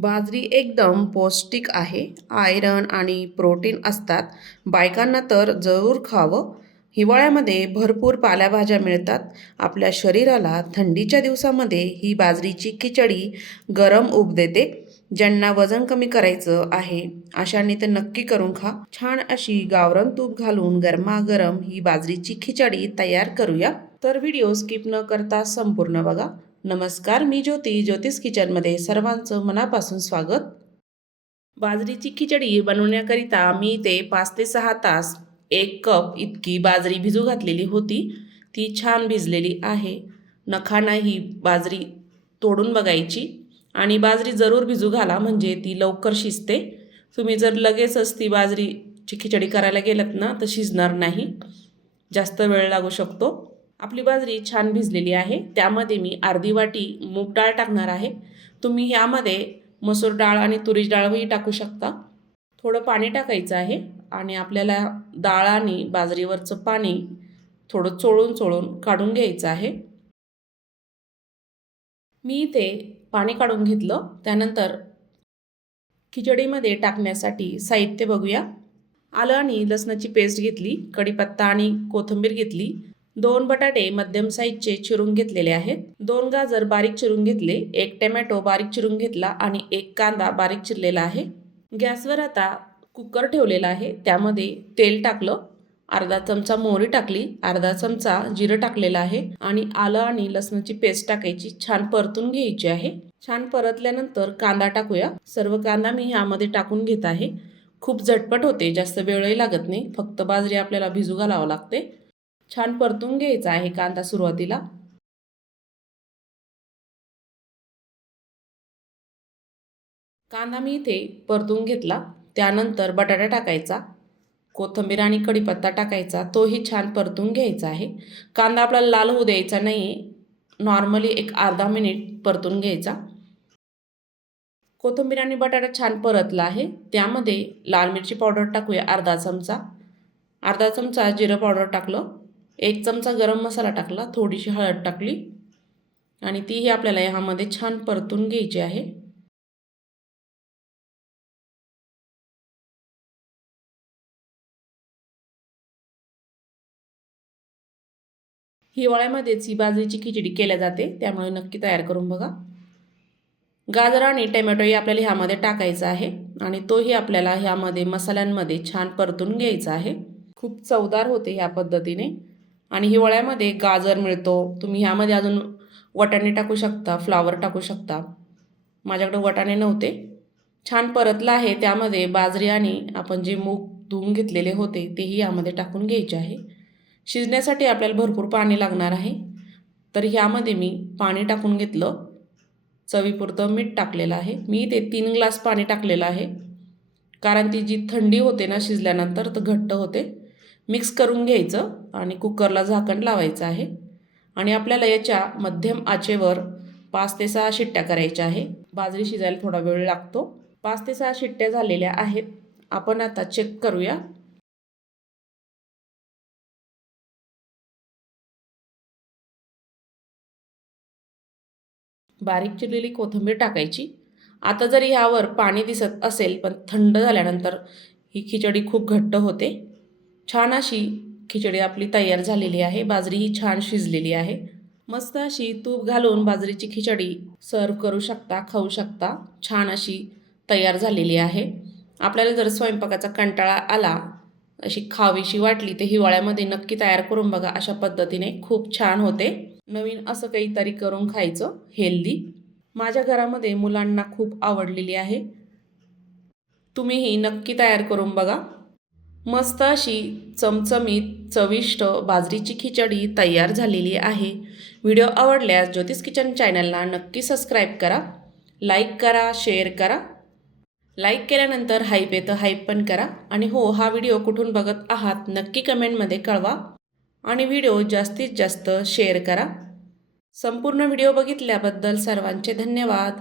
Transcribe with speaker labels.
Speaker 1: बाजरी एकदम पौष्टिक आहे. आयरन आणि प्रोटीन असतात. बायकांना तर जरूर खावं. हिवाळ्यामध्ये भरपूर पाल्याभाज्या मिळतात. आपल्या शरीराला थंडीच्या दिवसामध्ये ही बाजरीची खिचडी गरम ऊब देते. ज्यांना वजन कमी करायचं आहे अशांनी तर नक्की करून खा. छान अशी गावरण तूप घालून गरमागरम ही बाजरीची खिचडी तयार करूया. तर व्हिडिओ स्किप न करता संपूर्ण बघा. नमस्कार मी ज्योती ज्योतिष किचनमध्ये सर्वांचं मनापासून स्वागत. बाजरीची खिचडी बनवण्याकरिता मी ते पाच ते सहा तास एक कप इतकी बाजरी भिजू घातलेली होती. ती छान भिजलेली आहे. नखाना ही बाजरी तोडून बघायची. आणि बाजरी जरूर भिजू घाला म्हणजे ती लवकर शिजते. तुम्ही जर लगेचच ती बाजरीची खिचडी करायला गेलात ना तर शिजणार नाही. जास्त वेळ लागू शकतो. आपली बाजरी छान भिजलेली आहे. त्यामध्ये मी अर्धी वाटी मूग डाळ टाकणार आहे. तुम्ही यामध्ये मसूर डाळ आणि तुरीची डाळही टाकू शकता. थोडं पाणी टाकायचं आहे आणि आपल्याला डाळ आणि बाजरीवरचं पाणी थोडं चोळून चोळून काढून घ्यायचं आहे. मी इथे पाणी काढून घेतलं. त्यानंतर खिचडीमध्ये टाकण्यासाठी साहित्य बघूया. आलं आणि लसणाची पेस्ट घेतली कढीपत्ता आणि कोथिंबीर घेतली. दोन बटाटे मध्यम साईजचे चिरून घेतलेले आहेत. दोन गाजर बारीक चिरून घेतले एक टमॅटो बारीक चिरून घेतला आणि एक कांदा बारीक चिरलेला आहे. गॅसवर आता कुकर ठेवलेला आहे. त्यामध्ये तेल टाकलं अर्धा चमचा मोहरी टाकली अर्धा चमचा जिरं टाकलेलं आहे आणि आलं आणि लसणाची पेस्ट टाकायची छान परतून घ्यायची आहे. छान परतल्यानंतर कांदा टाकूया. सर्व कांदा मी ह्यामध्ये टाकून घेत आहे. खूप झटपट होते जास्त वेळही लागत नाही. फक्त बाजरी आपल्याला भिजू घालावं लागते. छान परतून घ्यायचा आहे कांदा सुरुवातीला. कांदा मी इथे परतून घेतला. त्यानंतर बटाटा टाकायचा. कोथिंबीर आणि कढीपत्ता टाकायचा. तोही छान परतून घ्यायचा आहे. कांदा आपल्याला लाल होऊ द्यायचा नाही नॉर्मली एक अर्धा मिनिट परतून घ्यायचा. कोथिंबीर आणि बटाटा छान परतला आहे. त्यामध्ये लाल मिरची पावडर टाकूया अर्धा चमचा. अर्धा चमचा जिरं पावडर टाकलं. एक चमचा गरम मसाला टाकला थोडीशी हळद टाकली आणि तीही आपल्याला ह्यामध्ये छान परतून घ्यायची आहे. हिवाळ्यामध्येच ही बाजरीची खिचडी केल्या जाते त्यामुळे नक्की तयार करून बघा. गाजर आणि टमॅटोही आपल्याला ह्यामध्ये टाकायचा आहे आणि तोही आपल्याला ह्यामध्ये मसाल्यांमध्ये छान परतून घ्यायचा आहे. खूप चवदार होते ह्या पद्धतीने. आणि हिवाळ्यामध्ये गाजर मिळतो. तुम्ही ह्यामध्ये अजून वटाणे टाकू शकता फ्लावर टाकू शकता. माझ्याकडे वटाणे नव्हते. छान परतलं आहे. त्यामध्ये बाजरी आणि आपण जे मूग धुवून घेतलेले होते तेही यामध्ये टाकून घ्यायचे आहे. शिजण्यासाठी आपल्याला भरपूर पाणी लागणार आहे. तर ह्यामध्ये मी पाणी टाकून घेतलं. चवीपुरतं मीठ टाकलेलं आहे. मी ते तीन ग्लास पाणी टाकलेलं आहे. कारण ती जी थंडी होते ना शिजल्यानंतर तर घट्ट होते. मिक्स करून घ्यायचं आणि कुकरला झाकण लावायचं आहे. आणि आपल्याला याच्या मध्यम आचेवर पाच ते सहा शिट्ट्या करायच्या आहे. बाजरी शिजायला थोडा वेळ लागतो. पाच ते सहा शिट्ट्या झालेल्या आहेत. आपण आता चेक करूया. बारीक चिरलेली कोथिंबीर टाकायची. आता जरी ह्यावर पाणी दिसत असेल पण थंड झाल्यानंतर ही खिचडी खूप घट्ट होते. छान अशी खिचडी आपली तयार झालेली आहे. बाजरी ही छान शिजलेली आहे. मस्त अशी तूप घालून बाजरीची खिचडी सर्व करू शकता खाऊ शकता. छान अशी तयार झालेली आहे. आपल्याला जर स्वयंपाकाचा कंटाळा आला अशी खावीशी वाटली तर हिवाळ्यामध्ये नक्की तयार करून बघा. अशा पद्धतीने खूप छान होते. नवीन असं काहीतरी करून खायचं हेल्दी. माझ्या घरामध्ये मुलांना खूप आवडलेली आहे. तुम्हीही नक्की तयार करून बघा. मस्त अशी चमचमीत चविष्ट बाजरीची खिचडी तयार झालेली आहे. व्हिडिओ आवडल्यास ज्योतिष किचन चॅनलला नक्की सबस्क्राईब करा लाईक करा शेअर करा. लाईक केल्यानंतर हाईप येतं हाईप पण करा. आणि हो हा व्हिडिओ कुठून बघत आहात नक्की कमेंटमध्ये कळवा. आणि व्हिडिओ जास्तीत जास्त शेअर करा. संपूर्ण व्हिडिओ बघितल्याबद्दल सर्वांचे धन्यवाद.